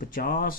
50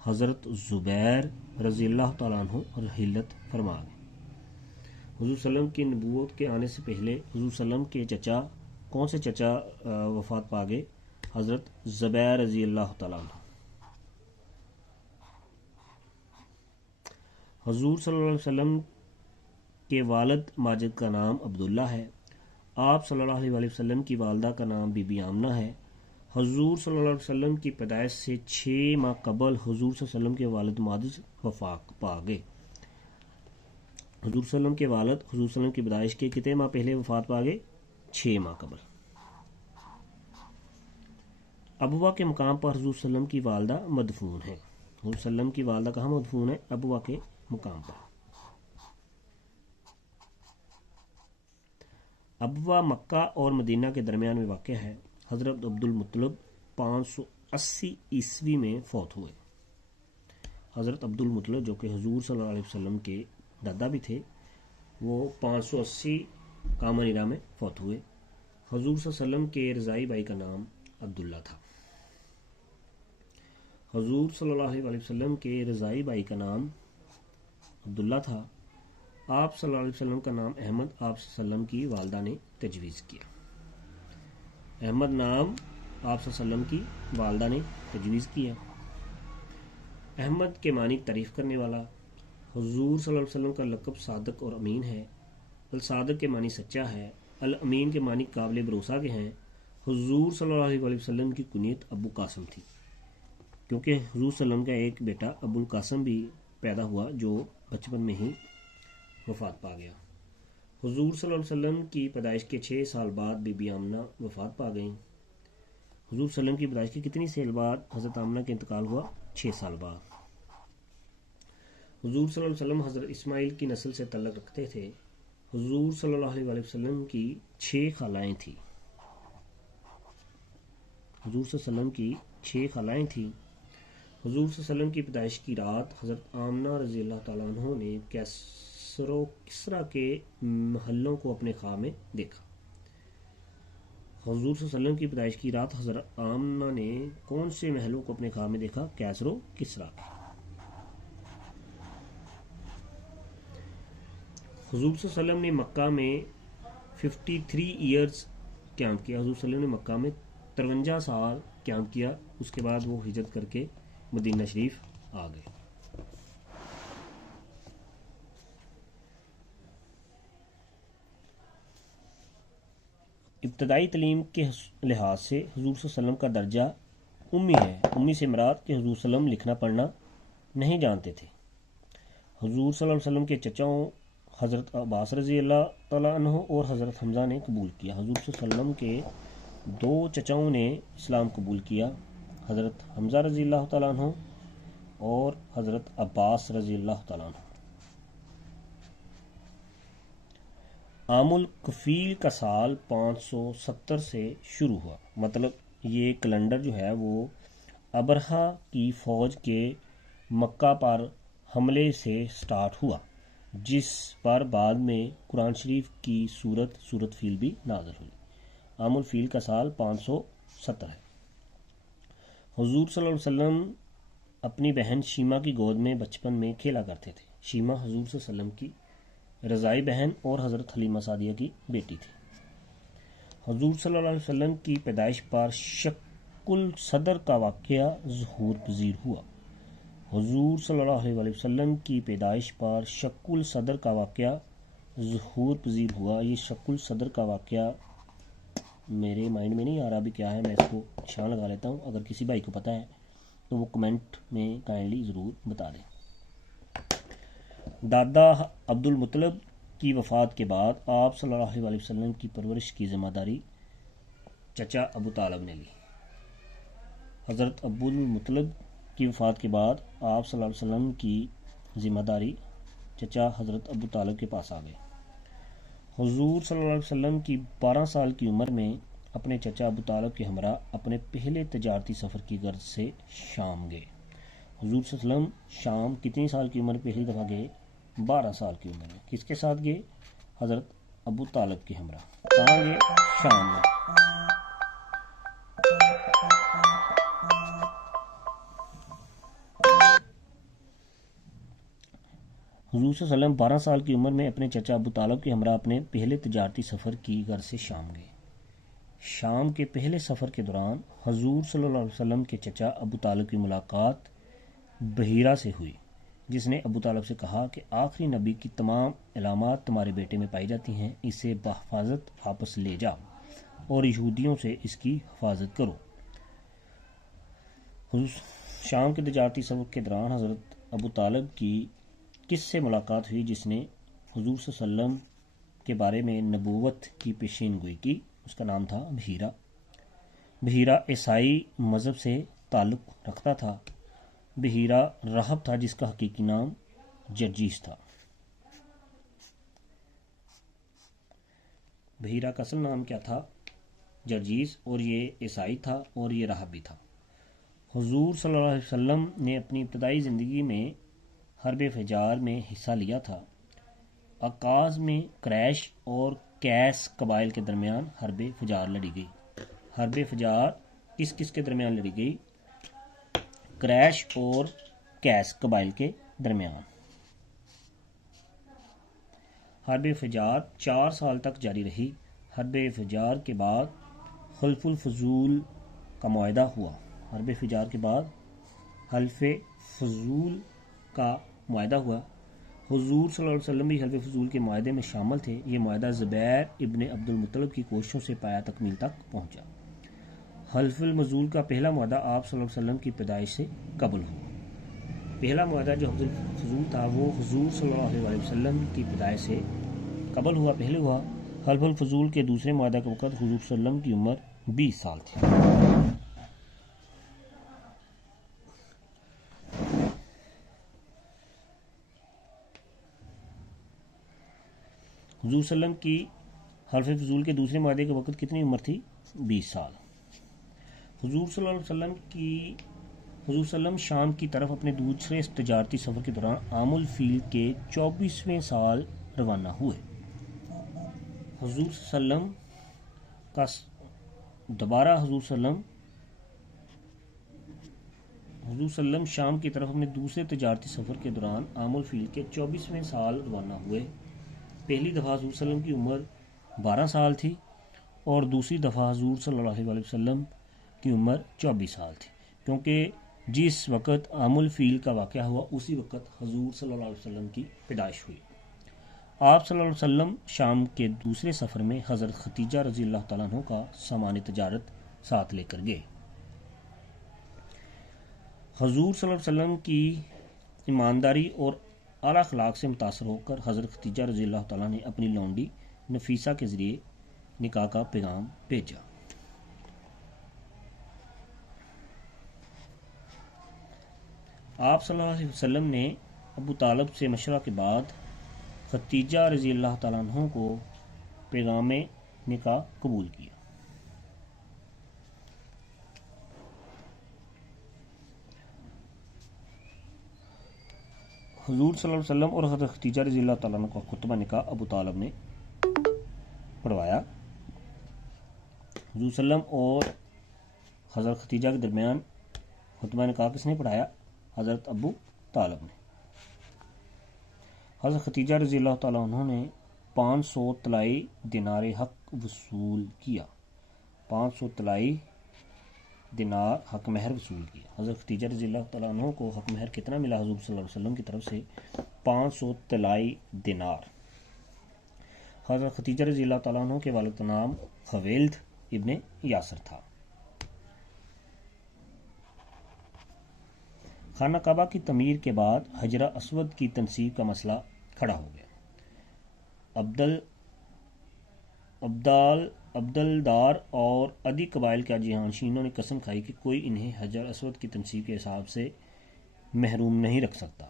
حضرت زبیر رضی اللہ تعالیٰ عنہ رحلت فرما گئے۔ حضور صلی اللہ علیہ وسلم کی نبوت کے آنے سے پہلے حضور صلی اللہ علیہ وسلم کے چچا، کون سے چچا وفات پا گئے؟ حضرت زبیر رضی اللہ تعالیٰ عنہ۔ حضور صلی اللہ علیہ وسلم کے والد ماجد کا نام عبداللہ ہے۔ آپ صلی اللہ علیہ وسلم کی والدہ کا نام بی بی آمنہ ہے۔ حضور صلی اللہ علیہ وسلم کی پیدائش سے 6 ماہ قبل حضور صلی اللہ علیہ وسلم کے والد ماجد وفات پا گئے۔ حضور صلی اللہ علیہ وسلم کے والد حضور صلی اللہ علیہ وسلم کی پیدائش کے کتنے ماہ پہلے وفات پا گئے؟ 6 ماہ قبل۔ ابوا کے مقام پر حضور صلی اللہ علیہ وسلم کی والدہ مدفون ہیں۔ حضور صلی اللہ علیہ وسلم کی والدہ کہاں مدفون ہے؟ ابوا کے مقام پر۔ ابوا مکہ اور مدینہ کے درمیان میں واقع ہے۔ حضرت عبد المطلب 580 عیسوی میں فوت ہوئے۔ حضرت عبد المطلب جو کہ حضور صلی اللہ علیہ وسلم کے دادا بھی تھے، وہ 580 قامہ نیرہ میں فوت ہوئے۔ حضور صلی اللہ علیہ وسلم کے رضائی بھائی کا نام عبداللہ تھا۔ حضور صلی اللہ علیہ وسلم کے رضائی بھائی کا نام عبداللہ تھا۔ آپ صلی اللہ علیہ وسلم کا نام احمد آپ صلی اللہ علیہ وسلم کی والدہ نے تجویز کیا۔ احمد نام آپ صلی اللہ علیہ وسلم کی والدہ نے تجویز کیا۔ احمد کے معنی تعریف کرنے والا۔ حضور صلی اللہ علیہ وسلم کا لقب صادق اور امین ہے۔ الصادق کے معنی سچا ہے۔ الامین کے معنی قابل بھروسہ کے ہیں۔ حضور صلی اللہ علیہ وسلم کی کنیت ابو قاسم تھی، کیونکہ حضور صلی اللہ علیہ وسلم کا ایک بیٹا ابو القاسم بھی پیدا ہوا جو بچپن میں ہی وفات پا گیا۔ حضور صلی اللہ علیہ وسلم کی پیدائش کے 6 سال بعد بی بی آمنہ وفات پا گئیں۔ حضور صلی اللہ علیہ وسلم کی پیدائش کے کتنی سال بعد حضرت آمنہ کا انتقال ہوا؟ 6 سال بعد۔ حضور صلی اللہ علیہ وسلم حضرت اسماعیل کی نسل سے تعلق رکھتے تھے۔ حضور صلی اللہ علیہ وسلم کی 6 خالائیں تھیں۔ حضور صلی اللہ علیہ وسلم کی 6 خالائیں تھیں۔ حضور صلی اللہ علیہ وسلم کی پیدائش کی رات حضرت آمنہ رضی اللہ تعالیٰ عنہ نے کیسر و کسریٰ کے محلوں کو اپنے خواب میں دیکھا۔ حضور صلی اللہ علیہ وسلم کی پیدائش کی رات حضرت آمنہ نے کون سے محلوں کو اپنے خواب میں دیکھا؟ کیسر و کسریٰ۔ حضور صلی اللہ علیہ وسلم نے مکہ میں 53 ایئرز قیام کیا۔ حضور صلی اللہ علیہ وسلم نے مکہ میں 53 سال قیام کیا۔ اس کے بعد وہ ہجرت کر کے مدینہ شریف آ گئے۔ ابتدائی تعلیم کے لحاظ سے حضور صلی اللہ علیہ وسلم کا درجہ امی ہے۔ امی سے مراد کہ حضور صلی اللہ علیہ وسلم لکھنا پڑھنا نہیں جانتے تھے۔ حضور صلی اللہ علیہ وسلم کے چچاؤں حضرت عباس رضی اللہ تعالیٰ عنہ اور حضرت حمزہ نے قبول کیا۔ حضور صلی اللہ علیہ وسلم کے 2 چچاؤں نے اسلام قبول کیا، حضرت حمزہ رضی اللہ تعالیٰ عنہ اور حضرت عباس رضی اللہ تعالیٰ عنہ۔ عام الکفیل کا سال 570 سے شروع ہوا، مطلب یہ کیلنڈر جو ہے وہ ابرہہ کی فوج کے مکہ پر حملے سے سٹارٹ ہوا، جس پر بعد میں قرآن شریف کی سورت فیل بھی نازل ہوئی۔ عام الفیل کا سال 570 ہے۔ حضور صلی اللہ علیہ وسلم اپنی بہن شیمہ کی گود میں بچپن میں کھیلا کرتے تھے۔ شیمہ حضور صلی اللہ علیہ وسلم کی رضائی بہن اور حضرت حلیمہ سعدیہ کی بیٹی تھی۔ حضور صلی اللہ علیہ وسلم کی پیدائش پر شق الصدر کا واقعہ ظہور پذیر ہوا۔ حضور صلی اللہ علیہ وسلم کی پیدائش پر شق الصدر کا واقعہ ظہور پذیر ہوا۔ یہ شق الصدر کا واقعہ میرے مائنڈ میں نہیں آ رہا ابھی کیا ہے، میں اس کو نشان لگا لیتا ہوں، اگر کسی بھائی کو پتہ ہے تو وہ کمنٹ میں کائنڈلی ضرور بتا دیں۔ دادا عبد المطلب کی وفات کے بعد آپ صلی اللہ علیہ وسلم کی پرورش کی ذمہ داری چچا ابو طالب نے لی۔ حضرت عبد المطلب کی وفات کے بعد آپ صلی اللہ علیہ وسلم کی ذمہ داری چچا حضرت ابو طالب کے پاس آ گئے۔ حضور صلی اللہ علیہ وسلم کی 12 سال کی عمر میں اپنے چچا ابو طالب کے ہمراہ اپنے پہلے تجارتی سفر کی غرض سے شام گئے۔ حضور صلی اللہ علیہ وسلم شام کتنی سال کی عمر پہلی دفعہ گئے؟ 12 سال کی عمر میں۔ کس کے ساتھ گئے؟ حضرت ابو طالب کے ہمراہ۔ کہاں گئے؟ شام میں۔ حضور صلی اللہ علیہ وسلم 12 سال کی عمر میں اپنے چچا ابو طالب کے ہمراہ اپنے پہلے تجارتی سفر کی غرض سے شام گئے۔ شام کے پہلے سفر کے دوران حضور صلی اللہ علیہ وسلم کے چچا ابو طالب کی ملاقات بحیرہ سے ہوئی، جس نے ابو طالب سے کہا کہ آخری نبی کی تمام علامات تمہارے بیٹے میں پائی جاتی ہیں، اسے بحفاظت واپس لے جا اور یہودیوں سے اس کی حفاظت کرو۔ شام کے تجارتی سفر کے دوران حضرت ابو طالب کی کس سے ملاقات ہوئی جس نے حضور صلی اللہ علیہ وسلم کے بارے میں نبوت کی پیشین گوئی کی؟ اس کا نام تھا بحیرہ۔ بحیرہ عیسائی مذہب سے تعلق رکھتا تھا۔ بحیرہ راہب تھا جس کا حقیقی نام جرجیس تھا۔ بحیرہ کا اصل نام کیا تھا؟ جرجیس، اور یہ عیسائی تھا اور یہ راہب بھی تھا۔ حضور صلی اللہ علیہ وسلم نے اپنی ابتدائی زندگی میں حرب فجار میں حصہ لیا تھا۔ آغاز میں قریش اور کیس قبائل کے درمیان حرب فجار لڑی گئی۔ حرب فجار کس کس کے درمیان لڑی گئی؟ قریش اور کیس قبائل کے درمیان۔ حرب فجار 4 سال تک جاری رہی۔ حرب فجار کے بعد حلف الفضول کا معاہدہ ہوا۔ حرب فجار کے بعد حلف فضول کا معاہدہ ہوا۔ حضور صلی اللہ علیہ وسلم بھی حلف فضول کے معاہدے میں شامل تھے۔ یہ معاہدہ زبیر ابن عبد المطلب کی کوششوں سے پایا تکمیل تک پہنچا۔ حلف الفضول کا پہلا معاہدہ آپ صلی اللہ علیہ وسلم کی پیدائش سے قبل ہوا۔ پہلا معاہدہ جو حلف الفضول تھا وہ حضور صلی اللہ علیہ وسلم کی پیدائش سے قبل ہوا، پہلے ہوا۔ حلف الفضول کے دوسرے معاہدہ کے وقت حضور صلی اللہ علیہ وسلم کی عمر 20 سال تھی۔ حضور صلی اللہ علیہ وسلم کی حلف فضول کے دوسرے معاہدے کے وقت کتنی عمر تھی؟ 20 سال۔ حضور صلی اللہ علیہ وسلم شام کی طرف اپنے دوسرے تجارتی سفر کے دوران عام الفیل کے 24ویں سال روانہ ہوئے۔ حضور صلی اللہ علیہ وسلم شام کی طرف اپنے دوسرے تجارتی سفر کے دوران عام الفیل کے 24ویں سال روانہ ہوئے۔ پہلی دفعہ حضور صلی اللہ علیہ وسلم کی عمر 12 سال تھی اور دوسری دفعہ حضور صلی اللہ علیہ وسلم کی عمر 24 سال تھی، کیونکہ جس وقت عام الفیل کا واقعہ ہوا اسی وقت حضور صلی اللہ علیہ وسلم کی پیدائش ہوئی۔ آپ صلی اللہ علیہ وسلم شام کے دوسرے سفر میں حضرت ختیجہ رضی اللہ تعالیٰ عنہ کا سامان تجارت ساتھ لے کر گئے۔ حضور صلی اللہ علیہ وسلم کی ایمانداری اور اعلیٰ اخلاق سے متاثر ہو کر حضرت ختیجہ رضی اللہ تعالیٰ نے اپنی لونڈی نفیسہ کے ذریعے نکاح کا پیغام بھیجا۔ آپ صلی اللہ علیہ وسلم نے ابو طالب سے مشورہ کے بعد ختیجہ رضی اللہ تعالیٰ عنہ کو پیغام نکاح قبول کیا۔ حضور صلی اللہ علیہ وسلم اور حضرت ختیجہ رضی اللہ تعالیٰ عنہ کا خطبہ نکاح ابو طالب نے پڑھوایا۔ حضور صلی اللہ علیہ وسلم اور حضرت ختیجہ کے درمیان خطبہ نکاح کس نے پڑھایا؟ حضرت ابو طالب نے۔ حضرت ختیجہ رضی اللہ تعالیٰ عنہ نے 500 طلائی دینار حق وصول کیا۔ 500 طلائی دینار حق مہر وصول کیا۔ حضرت ختیجہ رضی اللہ تعالیٰ عنہ کو حق مہر کتنا ملا حضور صلی اللہ علیہ وسلم کی طرف سے؟ 500 طلائی دینار۔ حضرت ختیجہ رضی اللہ تعالیٰ عنہ کے والد کا نام خویلد ابن یاسر تھا۔ خانہ کعبہ کی تعمیر کے بعد حجرہ اسود کی تنصیب کا مسئلہ کھڑا ہو گیا۔ عبدالدار اور عدی قبائل کے جہانشینوں نے قسم کھائی کہ کوئی انہیں حجر اسود کی تنصیب کے حساب سے محروم نہیں رکھ سکتا۔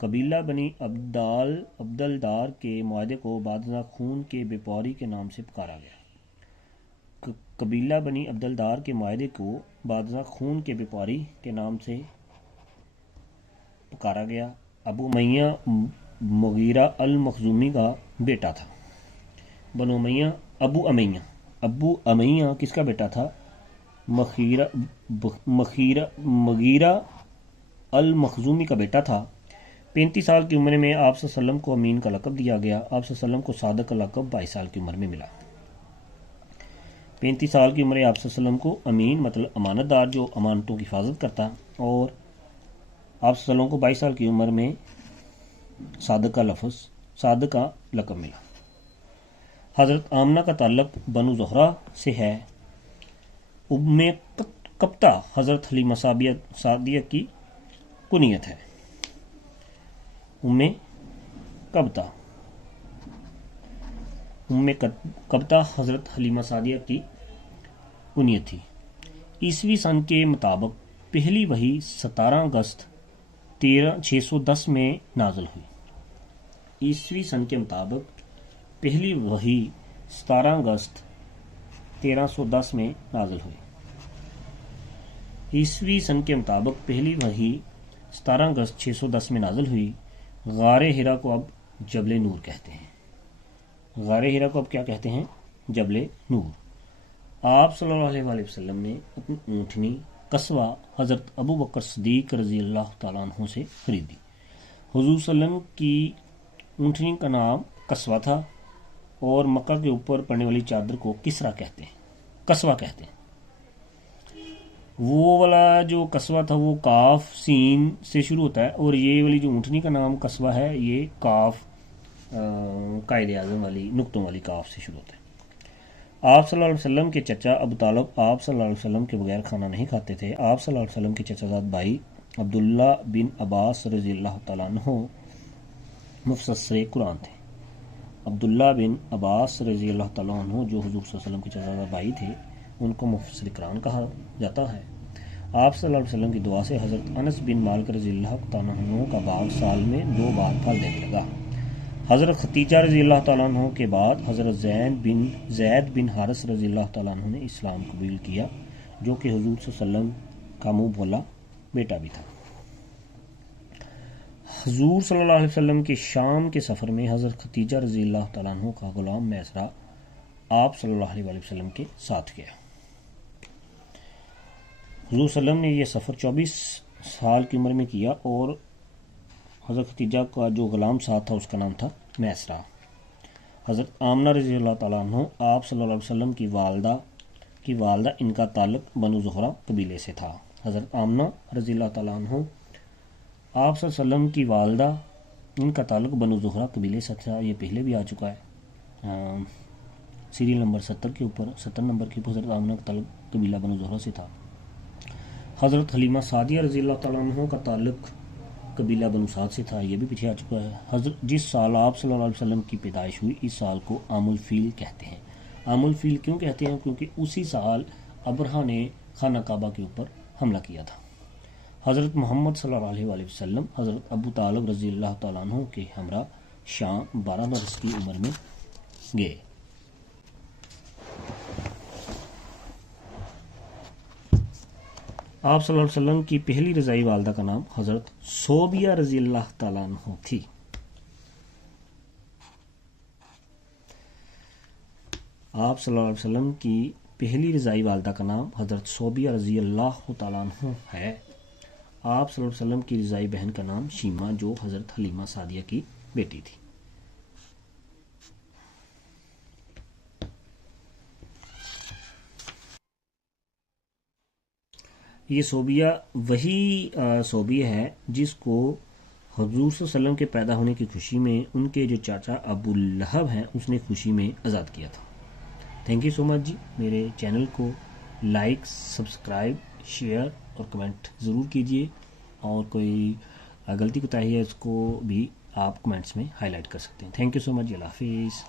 قبیلہ بنی عبدالدار کے معاہدے کو بعد ازاں خون کے بیپاری کے نام سے پکارا گیا۔ قبیلہ بنی عبدالدار کے معاہدے کو بعد ازاں خون کے بیپاری کے نام سے پکارا گیا۔ ابو امیہ مغیرہ المخزومی کا بیٹا تھا۔ بنو امیہ ابو امیہ کس کا بیٹا تھا؟ مغیرہ المخزومی کا بیٹا تھا۔ 35 سال کی عمر میں آپ صلی اللہ علیہ وسلم کو امین کا لقب دیا گیا. آپ صلی اللہ علیہ وسلم کو صادق کا لقب 22 سال کی عمر میں ملا. 35 سال کی عمر آپ صلی اللہ علیہ وسلم کو امین مطلب امانت دار جو امانتوں کی حفاظت کرتا, اور آپ صلی اللہ علیہ وسلم کو 22 سال کی عمر میں صادق کا لقب ملا. حضرت آمنہ کا تعلق بنو زہرہ سے ہے. ام کبتہ حضرت حلیمہ سعدیہ کی کنیت ہے. ام کبتہ حضرت حلیمہ سعدیہ کی کنیت تھی. عیسوی سن کے مطابق پہلی وحی 17 اگست 610 میں نازل ہوئی. عیسوی سن کے مطابق پہلی وحی 17 اگست 1310 میں نازل ہوئی. عیسوی سن کے مطابق پہلی وحی 17 اگست 610 میں نازل ہوئی. غار ہرا کو اب جبل نور کہتے ہیں. غار ہرا کو اب کیا کہتے ہیں؟ جبل نور. آپ صلی اللہ علیہ وآلہ وسلم نے اپنی اونٹنی قصوہ حضرت ابو بکر صدیق رضی اللہ تعالیٰ عنہ سے خریدی. حضور صلی اللہ علیہ وسلم کی اونٹنی کا نام قصوہ تھا اور مکہ کے اوپر پڑنے والی چادر کو قصوہ کہتے ہیں. وہ والا جو قصوہ تھا وہ کاف سین سے شروع ہوتا ہے, اور یہ والی جو اونٹنی کا نام قصوہ ہے یہ کاف قائد اعظم والی نقطوں والی کاف سے شروع ہوتا ہے. آپ صلی اللہ علیہ وسلم کے چچا ابو طالب آپ صلی اللہ علیہ وسلم کے بغیر کھانا نہیں کھاتے تھے. آپ صلی اللہ علیہ وسلم کے چچا زاد بھائی عبداللہ بن عباس رضی اللہ تعالیٰ عنہ مفسر قرآن تھے. عبداللہ بن عباس رضی اللہ تعالیٰ عنہ جو حضور صلی اللہ علیہ وسلم کے چچا زاد بھائی تھے ان کو مفسر قرآن کہا جاتا ہے. آپ صلی اللہ علیہ وسلم کی دعا سے حضرت انس بن مالک رضی اللہ تعالیٰ عنہ کا باغ سال میں 2 بار پھل دینے لگا. حضرت ختیجہ رضی اللہ تعالیٰ عنہ کے بعد حضرت زید بن حارث رضی اللہ تعالیٰ عنہ نے اسلام قبول کیا, جو کہ حضور صلی اللہ علیہ وسلم کا منہ بولا بیٹا بھی تھا. حضور صلی اللہ علیہ وسلم کے شام کے سفر میں حضرت ختیجہ رضی اللہ تعالیٰ عنہ کا غلام میسرہ آپ صلی اللہ علیہ وسلم کے ساتھ گیا. حضور صلی اللہ علیہ وسلم نے یہ سفر 24 سال کی عمر میں کیا, اور حضرت ختیجہ کا جو غلام ساتھ تھا اس کا نام تھا میسرہ. حضرت آمنہ رضی اللہ تعالیٰ عنہ آپ صلی اللہ علیہ وسلم کی والدہ ان کا تعلق بنو زہرہ قبیلے سے تھا. حضرت آمنہ رضی اللہ تعالیٰ عنہ آپ صلی اللہ علیہ وسلم کی والدہ ان کا تعلق بنو زہرہ قبیلے سے تھا. یہ پہلے بھی آ چکا ہے سیریل نمبر 70 کے اوپر. 70 نمبر کے اوپر حضرت آمنہ کا تعلق قبیلہ بنو زہرہ سے تھا. حضرت حلیمہ سعدیہ رضی اللہ تعالیٰ عنہ کا تعلق قبیلہ بنو سعد سے تھا. یہ بھی پیچھے آ چکا ہے. جس سال آپ صلی اللہ علیہ وسلم کی پیدائش ہوئی اس سال کو عام الفیل کہتے ہیں. عام الفیل کیوں کہتے ہیں؟ کیونکہ اسی سال ابرہہ نے خانہ کعبہ کے اوپر حملہ کیا تھا. حضرت محمد صلی اللہ علیہ وآلہ وسلم حضرت ابو طالب رضی اللہ تعالیٰ عنہ کے ہمراہ شام 12 برس کی عمر میں گئے. آپ صلی اللہ علیہ وسلم کی پہلی رضائی والدہ کا نام حضرت صوبیہ رضی اللہ تعالیٰ عنہ تھی. آپ صلی اللہ علیہ وسلم کی پہلی رضائی والدہ کا نام حضرت صوبیہ رضی اللہ تعالیٰ عنہ ہے. آپ صلی اللہ علیہ وسلم کی رضائی بہن کا نام شیمہ جو حضرت حلیمہ سعدیہ کی بیٹی تھی. یہ صوبیہ وہی صوبیہ ہے جس کو حضور صلی اللہ علیہ وسلم کے پیدا ہونے کی خوشی میں ان کے جو چاچا ابو لہب ہیں اس نے خوشی میں آزاد کیا تھا. تھینک یو سو مچ جی. میرے چینل کو لائک سبسکرائب شیئر اور کمنٹ ضرور کیجیے, اور کوئی غلطی کوتاہی ہے اس کو بھی آپ کمنٹس میں ہائی لائٹ کر سکتے ہیں. تھینک یو سو مچ. اللہ حافظ.